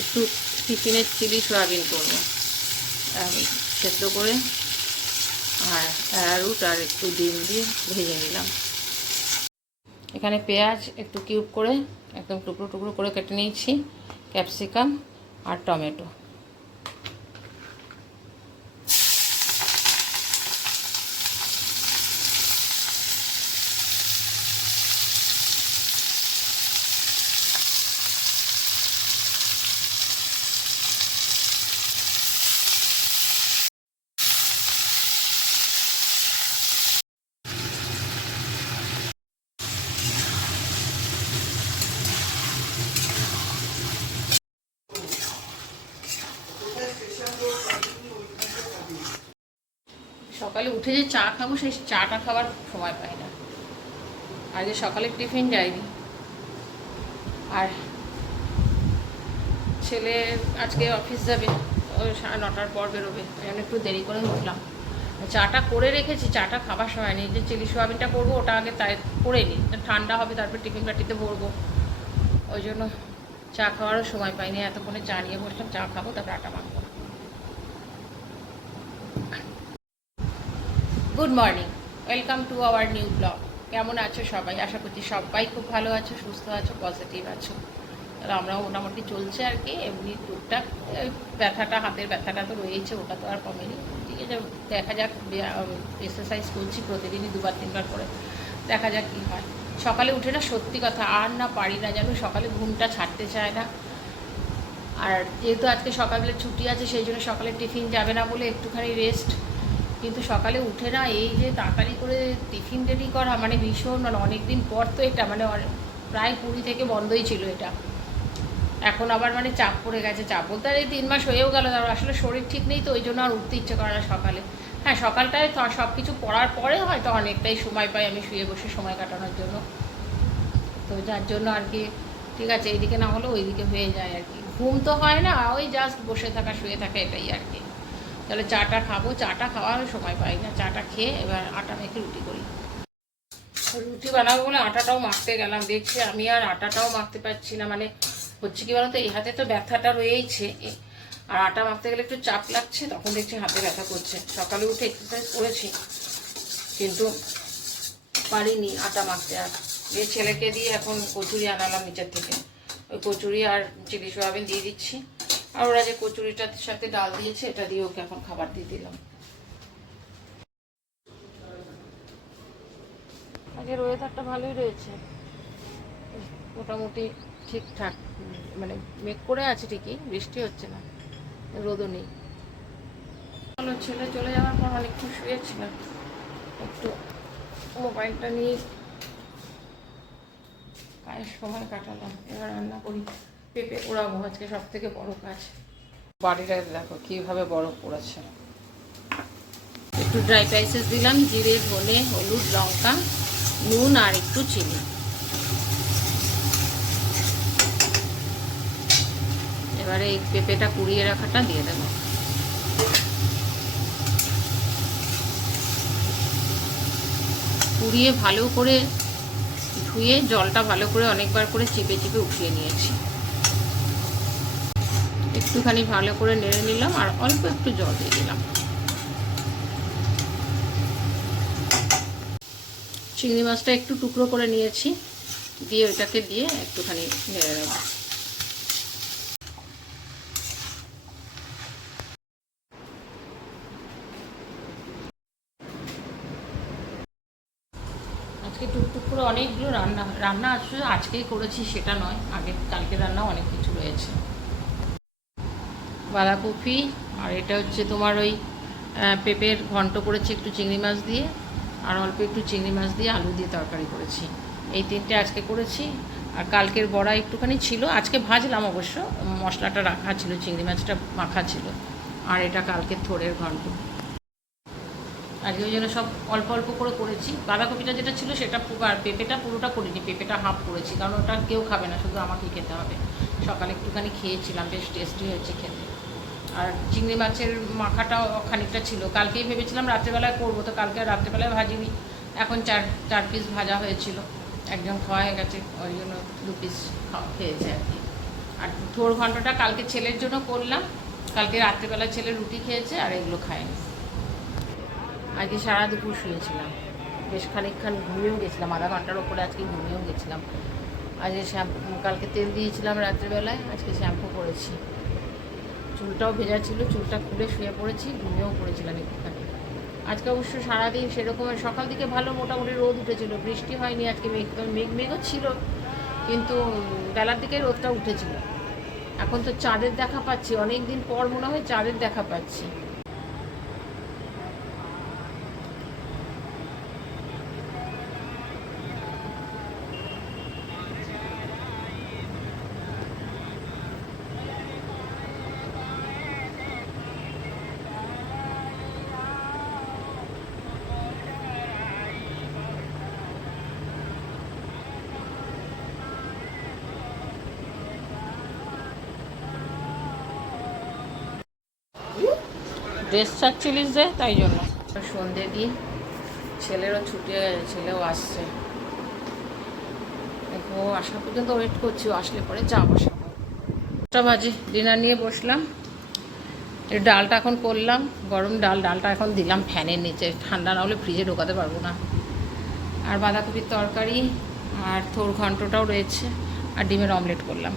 একটু টিফিনের chilli soybean করবো সেদ্ধ করে, আর অ্যারারুট আর একটু ডিম দিয়ে ভেজে নিলাম। এখানে পেঁয়াজ একটু কিউব করে একদম টুকরো টুকরো করে কেটে নিয়েছি, ক্যাপসিকাম আর টমেটো। সকালে উঠে যে চা খাবো সেই চাটা খাবার সময় পাই না। আজকে সকালে টিফিন যায়নি, আর ছেলে আজকে অফিস যাবে, ওই 9:30 পর বেরোবে, ওই জন্য একটু দেরি করে উঠলাম। চাটা করে রেখেছি, চাটা খাবার সময় নেই। যে চিলি সোয়াবিনটা করবো ওটা আগে তাই করে নিই, ঠান্ডা হবে তারপর টিফিন বাটিতে ভরবো, ওই জন্য চা খাওয়ারও সময় পাইনি। এতক্ষণে চা নিয়ে বসলাম, চা খাবো তারপর আটা মাখবো। Good morning, welcome to our new blog. কেমন আছো সবাই? আশা করছি সবাই খুব ভালো আছো, সুস্থ আছো, পজিটিভ আছো। তাহলে আমরাও মোটামুটি চলছে আর কি, এমনি টুকটাক। ব্যথাটা, হাতের ব্যথাটা তো রয়েছে, ওটা তো আর কমেনি। ঠিক আছে, দেখা যাক। এক্সারসাইজ করছি প্রতিদিনই 2-3 বার করে, দেখা যাক কী হয়। সকালে উঠে না সত্যি কথা আর না পারি না, যেন সকালে ঘুমটা ছাড়তে চায় না। আর যেহেতু আজকে সকালবেলা ছুটি আছে সেই জন্য সকালে টিফিন যাবে না বলে একটুখানি রেস্ট। কিন্তু সকালে উঠে না এই যে তাড়াতাড়ি করে টিফিন রেডি করা মানে ভীষণ, মানে অনেক দিন পর তো এটা, মানে প্রায় 20 থেকে বন্ধই ছিল এটা। এখন আবার মানে চাপ পড়ে গেছে। চাপ বলতে আর এই 3 মাস হয়েও গেল, তারপর আসলে শরীর ঠিক নেই তো ওই জন্য আর উঠতে ইচ্ছে করে না সকালে। হ্যাঁ, সকালটায় সব কিছু পড়ার পরে হয়তো অনেকটাই সময় পাই আমি শুয়ে বসে সময় কাটানোর জন্য। তো যার জন্য আর কি ঠিক আছে, এইদিকে না হলেও ওইদিকে হয়ে যায় আর কি। ঘুম তো হয় না, ওই জাস্ট বসে থাকা শুয়ে থাকা, এটাই আর কি। তাহলে চাটা খাবো, চাটা খাওয়ার সময় পাই না। চাটা খেয়ে এবার আটা মেখে রুটি করি। রুটি বানাবো বলে আটাটাও মাখতে গেলাম, দেখছি আমি আর আটাটাও মাখতে পারছি না। মানে হচ্ছে কি বলতো, এই হাতে তো ব্যথাটা রয়েইছে, আর আটা মাখতে গেলে একটু চাপ লাগছে, তখন দেখছি হাতে ব্যথা করছে। সকালে উঠে এক্সারসাইজ করেছি কিন্তু পারিনি আটা মাখতে। আর এই ছেলেকে দিয়ে এখন কচুরি আনালাম নিচের থেকে, ওই কচুরি আর চিলি সোয়াবিন দিয়ে দিচ্ছি। আর ওরা যে কচুরিটার সাথে ডাল দিয়েছে এটা দিয়ে ওকে এখন খাবার দিয়ে দিলাম। আজকের ওয়েদারটা ভালোই রয়েছে, মোটামুটি ঠিকঠাক। মানে মেঘ করে আছে ঠিকই, বৃষ্টি হচ্ছে না, রোদও নেই। ভালো, ছেলে চলে যাওয়ার পর অনেকক্ষণ শুয়েছিলাম, একটু মোবাইলটা নিয়ে কাজের সময় কাটালাম। এবার রান্না করি, পেঁপে পোড়াবো, আজকে সব থেকে বড় কাজ। বাড়িটা দেখো কীভাবে বরফ পড়েছে। একটু ড্রাই স্পাইসেস দিলাম, জিরে, ধনে, হলুদ, লঙ্কা, নুন আর একটু চিনি। এবারে এই পেঁপেটা কুড়িয়ে রাখাটা দিয়ে দেবো। কুড়িয়ে ভালো করে ধুয়ে জলটা ভালো করে অনেকবার করে চিপে চিপে উঠিয়ে নিয়েছি। একটুখানি ভালো করে নেড়ে নিলাম আর অল্প একটু জল দিয়ে দিলাম। চিংড়ি মাছটা একটু টুকরো করে নিয়েছি, দিয়ে ওইটাকে দিয়ে একটুখানি নেড়ে নেব। আজকে টুকটুক করে অনেকগুলো রান্না আসলে আজকেই করেছি সেটা নয়, আগে কালকে রান্নাও অনেক কিছু রয়েছে। বাঁধাকপি আর এটা হচ্ছে তোমার ওই পেঁপের ঘন্ট করেছি একটু চিংড়ি মাছ দিয়ে, আর অল্প একটু চিংড়ি মাছ দিয়ে আলু দিয়ে তরকারি করেছি। এই 3টে আজকে করেছি। আর কালকের বড়া একটুখানি ছিল, আজকে ভাজলাম অবশ্য, মশলাটা রাখা ছিল, চিংড়ি মাছটা মাখা ছিল। আর এটা কালকের থোড়ের ঘন্ট। আজকে ওই জন্য সব অল্প অল্প করে করেছি। বাঁধাকপিটা যেটা ছিল সেটা, আর পেঁপেটা পুরোটা করিনি, পেঁপেটা হাফ করেছি, কারণ ওটা কেউ খাবে না, শুধু আমাকেই খেতে হবে। সকালে একটুখানি খেয়েছিলাম, বেশ টেস্টি হয়েছে খেতে। আর চিংড়ি মাছের মাখাটাও খানিকটা ছিল, কালকেই ভেবেছিলাম রাত্রেবেলায় করবো, তো কালকে রাত্রেবেলায় ভাজিনি। এখন চার পিস ভাজা হয়েছিল, একজন খাওয়া হয়ে গেছে, ওই জন্য 2 পিস খেয়েছে আর কি। আর থোর ঘন্টটা কালকে ছেলের জন্য করলাম, কালকে রাত্রেবেলা ছেলে রুটি খেয়েছে আর এগুলো খায়নি। আজকে সারা দুপুর শুয়েছিলাম, বেশ খানিকক্ষণ ঘুমিয়েও গেছিলাম, আধা ঘন্টার ওপরে আজকে ঘুমিয়েও গেছিলাম। আজকে শ্যাম্পু, কালকে তেল দিয়েছিলাম রাত্রেবেলায়, আজকে শ্যাম্পু করেছি। চুলটাও ভেজা ছিল, চুলটা খুলে শুয়ে পড়েছি, ঘুমিয়েও পড়েছিলাম একটুখানি। আজকে অবশ্য সারাদিন সেরকম সকাল দিকে ভালো মোটামুটি রোদ উঠেছিল, বৃষ্টি হয়নি আজকে, মেঘও ছিল, কিন্তু বেলার দিকে রোদটা উঠেছিল। এখন তো চাঁদের দেখা পাচ্ছি, অনেক দিন পর মনে হয় চাঁদের দেখা পাচ্ছি। ড্রেস চাচ্ছিলিস যে, তাই জন্য সন্ধে দিয়ে ছেলেরও ছুটি হয়ে গেছে, ছেলেও আসছে, ও আসা পর্যন্ত ওয়েট করছি, ও আসলে পরে চা বসাবো। 1টা বাজে, ডিনার নিয়ে বসলাম। এই ডালটা এখন করলাম, গরম ডালটা এখন দিলাম ফ্যানের নিচে, ঠান্ডা না হলে ফ্রিজে ঢোকাতে পারবো না। আর বাঁধাকপির তরকারি আর থোর ঘন্টটাও রয়েছে, আর ডিমের অমলেট করলাম।